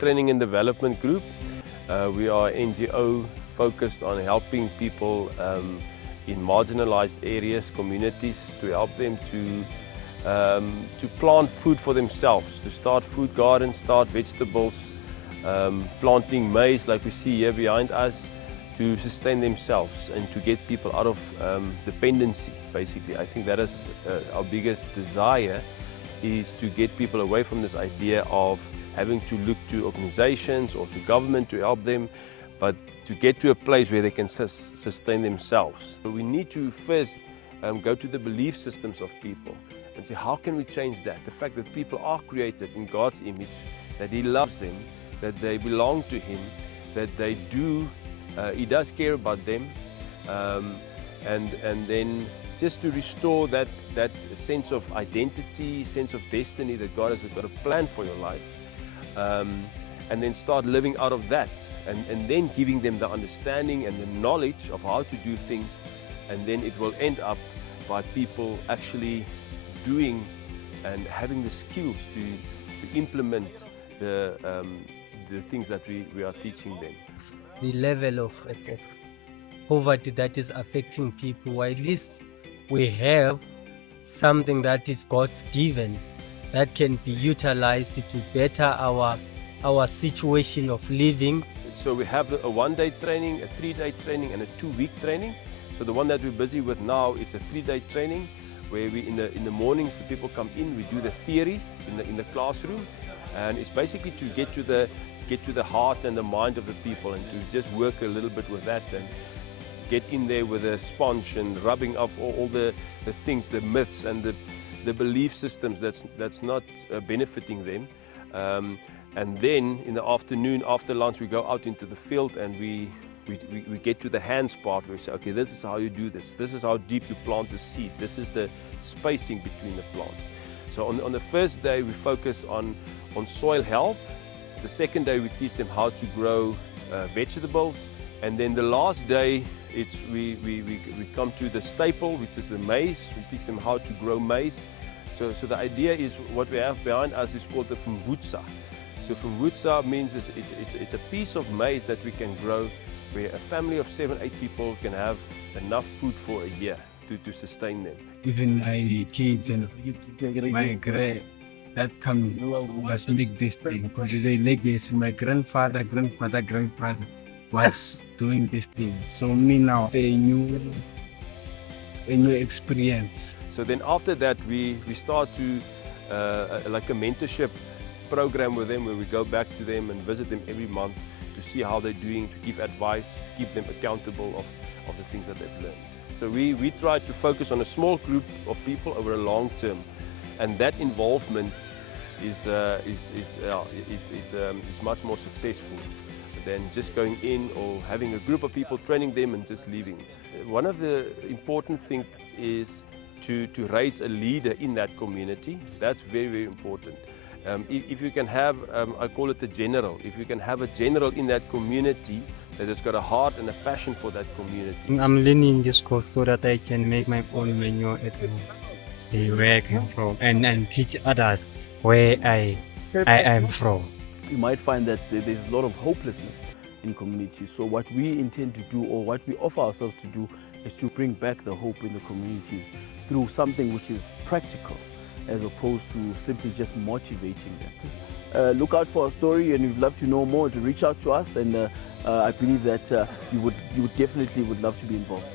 Training and Development Group. We are an NGO focused on helping people in marginalized areas, communities, to help them to plant food for themselves, to start food gardens, start vegetables, planting maize like we see here behind us, to sustain themselves and to get people out of dependency, basically. I think that is our biggest desire, is to get people away from this idea of having to look to organizations or to government to help them, but to get to a place where they can sustain themselves. So we need to first go to the belief systems of people and say, how can we change that? The fact that people are created in God's image, that He loves them, that they belong to Him, that they do, He does care about them, and then just to restore that sense of identity, sense of destiny, that God has got a plan for your life, and then start living out of that, and then giving them the understanding and the knowledge of how to do things, and then it will end up by people actually doing and having the skills to implement the things that we are teaching them. The level of poverty that is affecting people, or at least we have something that is God's given that can be utilized to better our situation of living. So we have a 1-day training, a 3-day training, and a 2-week training. So the one that we're busy with now is a 3-day training, where we in the mornings the people come in, we do the theory in the classroom, and it's basically to get to the heart and the mind of the people, and to just work a little bit with that, and get in there with a sponge and rubbing off all the things, the myths and the belief systems that's not benefiting them. And then in the afternoon, after lunch, we go out into the field and we get to the hands part, where we say, okay, this is how you do this. This is how deep you plant the seed. This is the spacing between the plants. So on the first day, we focus on soil health. The second day, we teach them how to grow vegetables. And then the last day, we come to the staple, which is the maize. We teach them how to grow maize. So the idea is, what we have behind us is called the Pfumvudza. So Pfumvudza means it's a piece of maize that we can grow, where a family of 7-8 people can have enough food for a year to sustain them. Even my kids and my grand that come was make this thing, because it's a legacy. My grandfather was doing this thing. So me now a new experience. So then after that we start to like a mentorship program with them, where we go back to them and visit them every month to see how they're doing, to give advice, to keep them accountable of the things that they've learned. So we try to focus on a small group of people over a long term, and that involvement is much more successful than just going in or having a group of people, training them and just leaving. One of the important things is to raise a leader in that community. That's very, very important. If you can have, I call it the general, if you can have a general in that community that has got a heart and a passion for that community. I'm learning this course so that I can make my own menu at home, where I come from, and teach others where I am from. You might find that there's a lot of hopelessness in communities. So what we intend to do, or what we offer ourselves to do, is to bring back the hope in the communities through something which is practical, as opposed to simply just motivating them. Look out for our story, and we'd love to know more, to reach out to us, and I believe that you would definitely love to be involved.